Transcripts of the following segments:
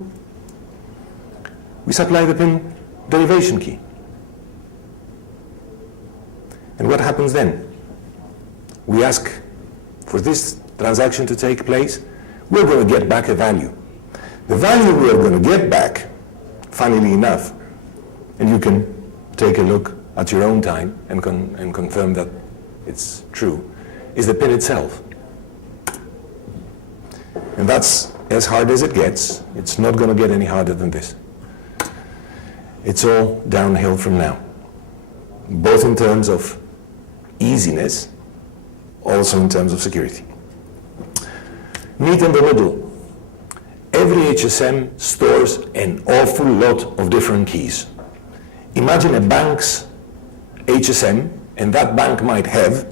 we supply the PIN derivation key. And what happens then? We ask for this transaction to take place. We're going to get back a value. The value we are going to get back, funnily enough, and you can take a look at your own time and confirm that it's true, is the PIN itself. And that's as hard as it gets. It's not going to get any harder than this. It's all downhill from now, both in terms of easiness, also in terms of security. Meet in the middle. Every HSM stores an awful lot of different keys. Imagine a bank's HSM, and that bank might have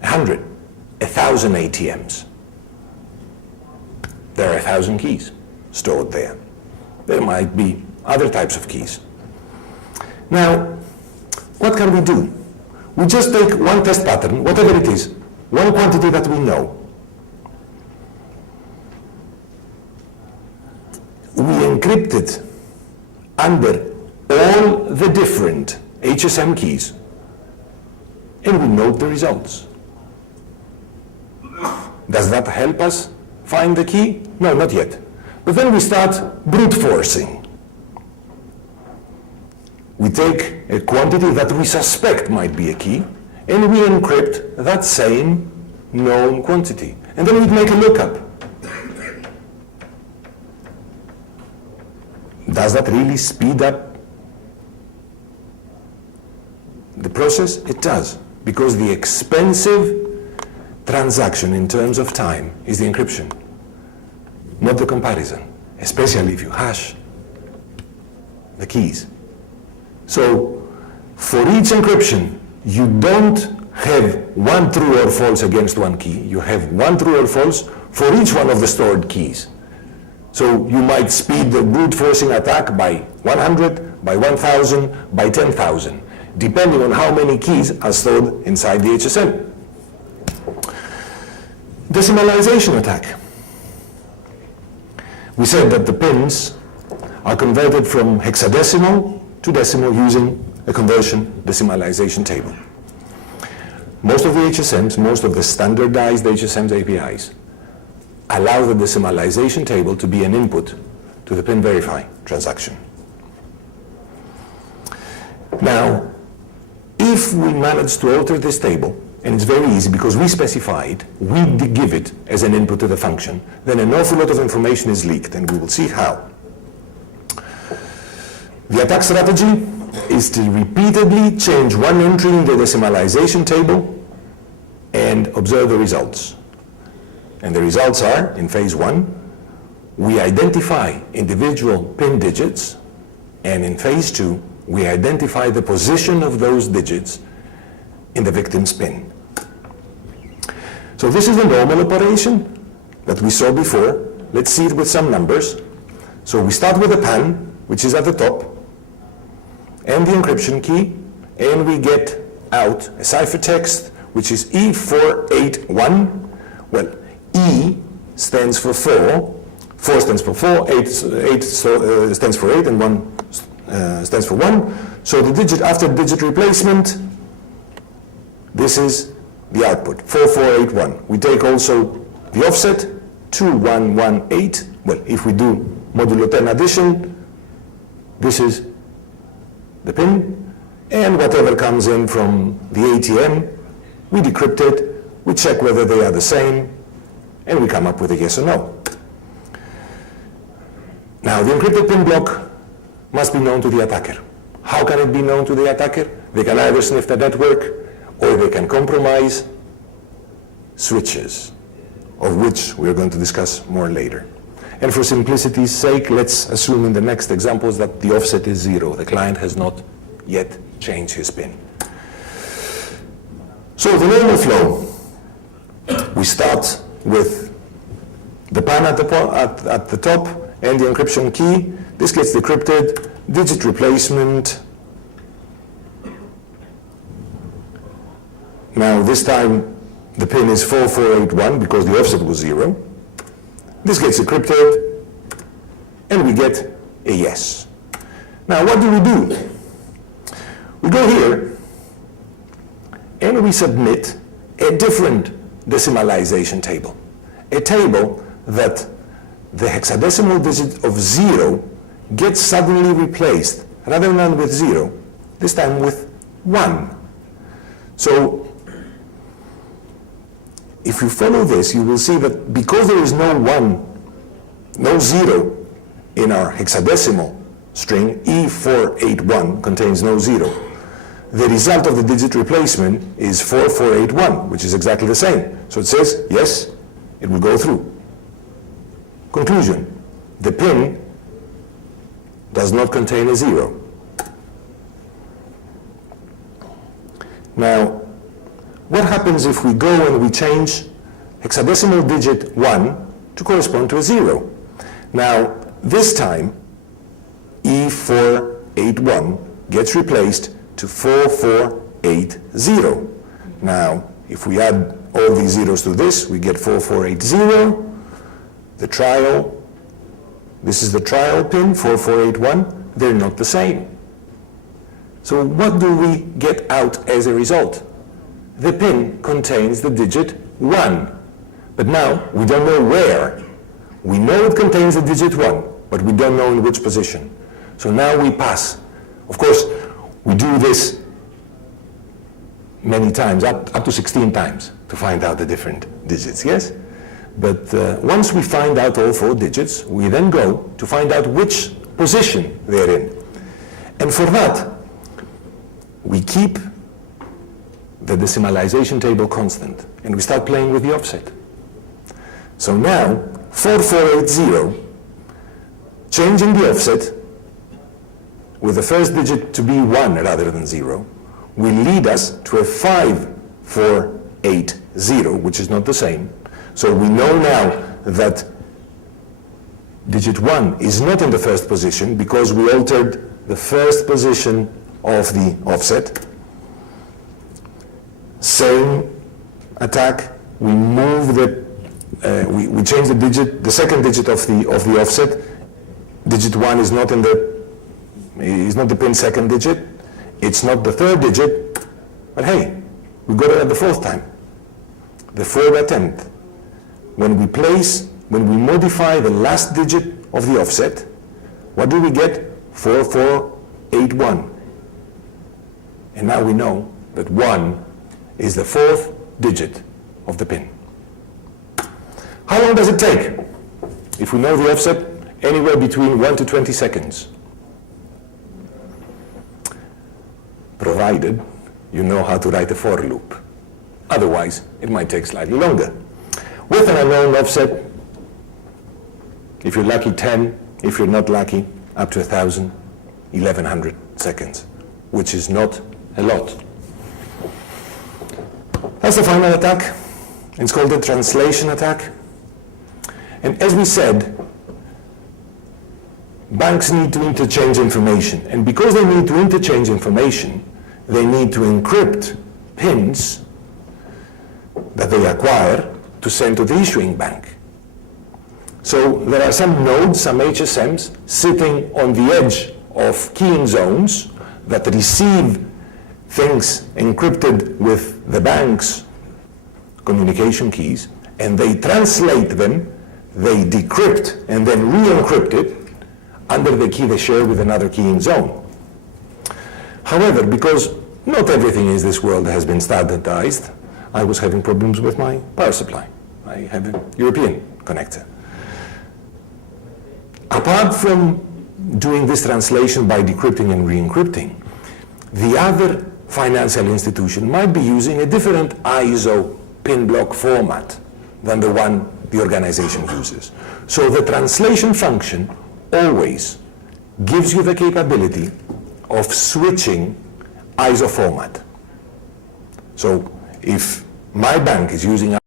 100, 1,000 ATMs. There are 1,000 keys stored there. There might be other types of keys. Now, what can we do? We just take one test pattern, whatever it is, one quantity that we know. We encrypt it under all the different HSM keys, and we note the results. Does that help us find the key? No, not yet. But then we start brute forcing. We take a quantity that we suspect might be a key, and we encrypt that same known quantity. And then we make a lookup. Does that really speed up the process? It does, because the expensive transaction in terms of time is the encryption, not the comparison, especially if you hash the keys. So for each encryption, you don't have one true or false against one key. You have one true or false for each one of the stored keys. So you might speed the brute forcing attack by 100, by 1,000, by 10,000, depending on how many keys are stored inside the HSM. Decimalization attack. We said that the pins are converted from hexadecimal to decimal using a conversion decimalization table. Most of the HSMs, most of the standardized HSMs APIs, allow the decimalization table to be an input to the PIN verify transaction. Now, if we manage to alter this table, and it's very easy because we specify it, we give it as an input to the function, then an awful lot of information is leaked, and we will see how. The attack strategy is to repeatedly change one entry in the decimalization table and observe the results. And the results are, in phase one, we identify individual PIN digits, and in phase two, we identify the position of those digits in the victim's PIN. So this is the normal operation that we saw before. Let's see it with some numbers. So we start with the PAN, which is at the top, and the encryption key, and we get out a ciphertext, which is E481. Well, E stands for 4, 4 stands for 4, 8 stands for 8, and 1 stands for 1. So the digit after digit replacement, this is the output, 4481. We take also the offset, 2118. Well, if we do modulo 10 addition, this is the PIN, and whatever comes in from the ATM, we decrypt it, we check whether they are the same, and we come up with a yes or no. Now, the encrypted PIN block must be known to the attacker. How can it be known to the attacker? They can either sniff the network, or they can compromise switches, of which we're going to discuss more later. And for simplicity's sake, let's assume in the next examples that the offset is 0. The client has not yet changed his PIN. So the normal flow, we start with the PAN at the top and the encryption key. This gets decrypted, digit replacement. Now this time the PIN is 4481 because the offset was 0. This gets encrypted, get a yes. Now, what do? We go here and we submit a different decimalization table. A table that the hexadecimal digit of 0 gets suddenly replaced, rather than with 0, this time with 1. So, if you follow this, you will see that because there is no 0 in our hexadecimal string, E481 contains no 0. The result of the digit replacement is 4481, which is exactly the same. So it says, yes, it will go through. Conclusion, the PIN does not contain a 0. Now, what happens if we go and we change hexadecimal digit 1 to correspond to a 0? Now, this time, E481 gets replaced to 4480. Now, if we add all these zeros to this, we get 4480. The trial, this is the trial pin, 4481. They're not the same. So what do we get out as a result? The pin contains the digit 1. But now, we don't know where. We know it contains the digit 1, but we don't know in which position. So now we pass. Of course, we do this many times, up to 16 times, to find out the different digits, yes? But once we find out all 4 digits, we then go to find out which position they're in. And for that, we keep the decimalization table constant, and we start playing with the offset. So now, 4480, changing the offset with the first digit to be 1 rather than 0, will lead us to a 5480, which is not the same. So we know now that digit 1 is not in the first position because we altered the first position of the offset. Same attack, we move we change the digit, the second digit of the offset. Digit 1 is not the pin's second digit. It's not the third digit, but hey, we got it at the 4th time, the 4th attempt. When we modify the last digit of the offset, what do we get? 4481. And now we know that 1 is the 4th digit of the pin. How long does it take? If we know the offset, anywhere between 1 to 20 seconds. Provided you know how to write a for loop. Otherwise, it might take slightly longer. With an unknown offset, if you're lucky 10, if you're not lucky, up to 1,000, 1,100 seconds, which is not a lot. That's the final attack. It's called the translation attack. And as we said, banks need to interchange information. And because they need to interchange information, they need to encrypt pins that they acquire to send to the issuing bank. So there are some nodes, some HSMs, sitting on the edge of keying zones that receive things encrypted with the bank's communication keys, and they translate them, they decrypt, and then re-encrypt it under the key they share with another keying zone. However, because not everything in this world has been standardized, I was having problems with my power supply. I have a European connector. Apart from doing this translation by decrypting and re-encrypting, the other financial institution might be using a different ISO PIN block format than the one the organization uses. So the translation function always gives you the capability of switching ISO format. So if my bank is using